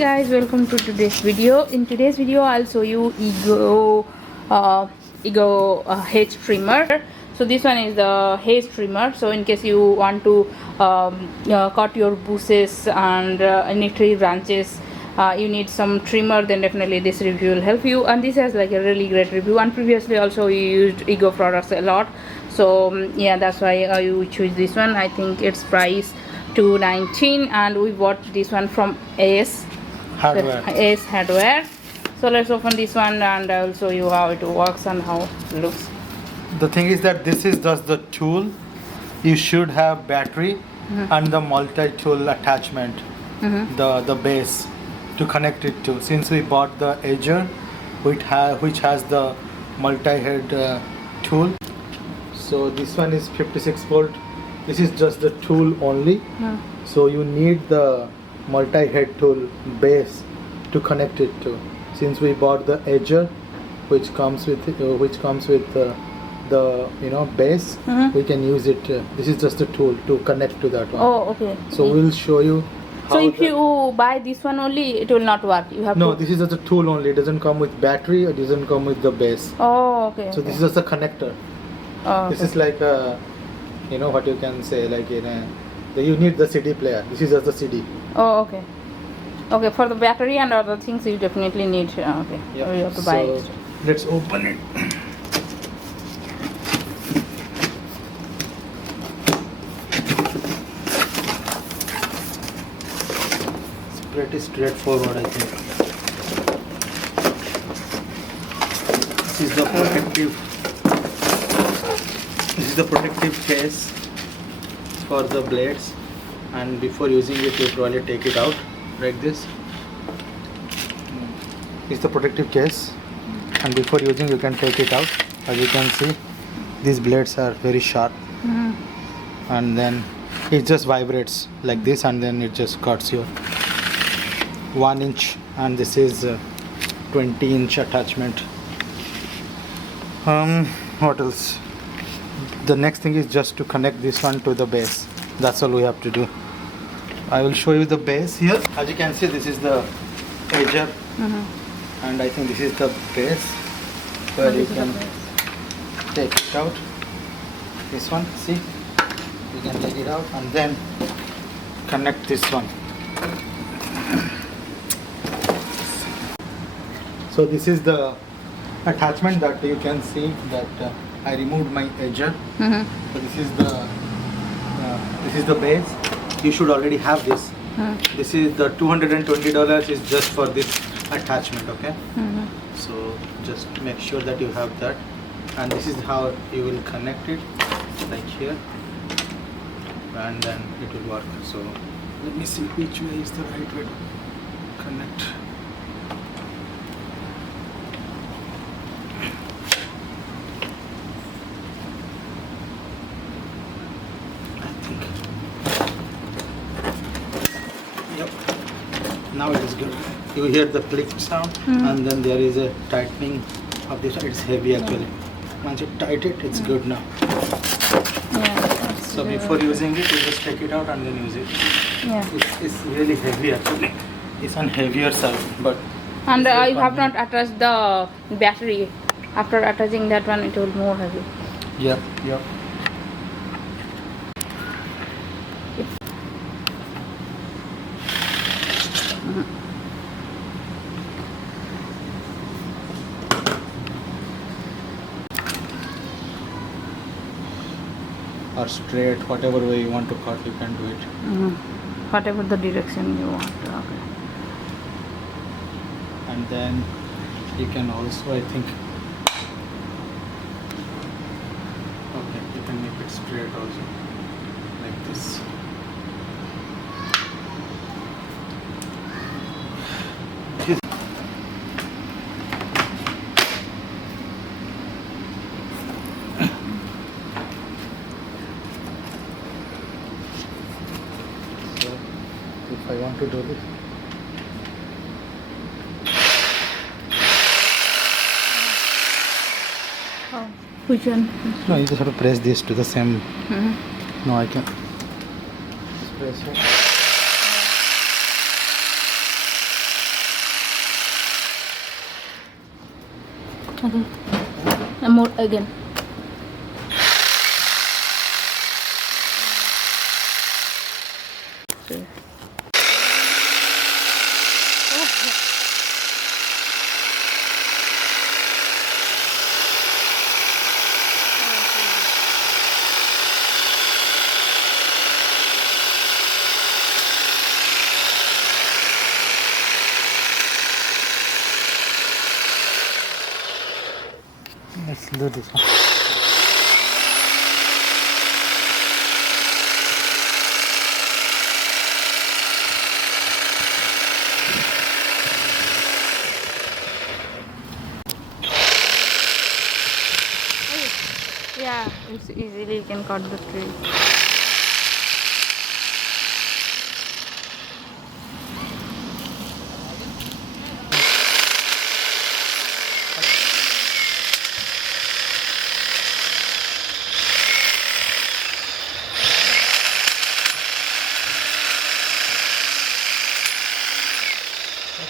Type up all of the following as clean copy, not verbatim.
guys, welcome to today's video. In today's video I'll show you EGO hedge trimmer. So this one is the hedge trimmer, so in case you want to cut your bushes and any tree branches, you need some trimmer, then definitely this review will help you. And this has like a really great review, and previously also we used EGO products a lot, so yeah, that's why you choose this one. I think its price $219, and we bought this one from AS Hardware. So let's open this one and I'll show you how it works and how it looks. The thing is that this is just the tool. You should have battery and the multi-tool attachment, the base to connect it to. Since we bought the edger, which has the multi-head tool. So this one is 56 volt. This is just the tool only. So you need the multi-head tool base to connect it to. Since we bought the edger, which comes with the base, we can use it. This is just a tool to connect to that one. Oh, okay. So we'll show you. So if you buy this one only, it will not work. You have no. This is just a tool only. It doesn't come with battery. It doesn't come with the base. Oh, okay. So this is just a connector. Oh, this is like a, what you can say, like you need the CD player. This is just the CD. Oh, okay. Okay, for the battery and other things you definitely need. Okay, yep. So you have to buy it. Let's open it. It's pretty straightforward, I think. This is the protective case for the blades, and before using it you probably take it out like this. It's the protective case, and before using you can take it out. As you can see, these blades are very sharp, and then it just vibrates like this, and then it just cuts your 1 inch, and this is 20-inch attachment. What else? The next thing is just to connect this one to the base. That's all we have to do. I will show you the base here. As you can see, this is the edger, and I think this is the base where you can take it out. This one, see, you can take it out and then connect this one. So this is the attachment that you can see that I removed my edger. So this is the base. You should already have this. This is the $220 is just for this attachment, okay? So just make sure that you have that, and this is how you will connect it, like here, and then it will work. So let me see which way is the right way to connect. Now it is good. You hear the click sound, and then there is a tightening of this. It's heavy actually. Once you tighten it, it's good now. Yeah. So before using it, you just take it out and then use it. Yeah. It's really heavy actually. It's on heavier side, but. And you have not attached the battery. After attaching that one, it will be more heavy. Yep. Or straight, whatever way you want to cut, you can do it. Whatever the direction you want. Okay. And then you can also, I think, okay, you can make it straight also, like this. If I want to do this, Which one? no, you just have to press this to the same. No, I can just press it. Okay. And more again. Okay. Let's do this one. Yeah, it's easily you can cut the tree.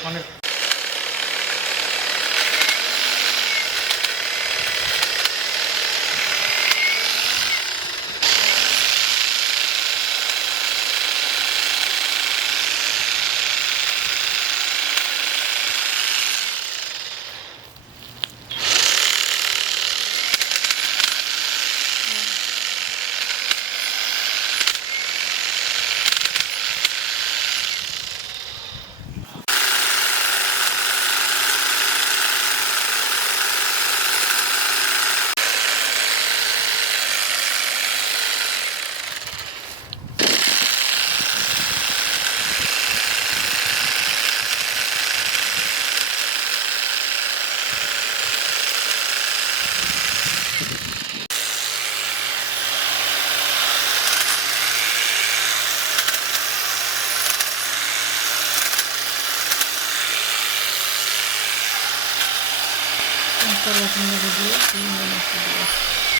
On it. Thanks for watching the video. See you in the next video.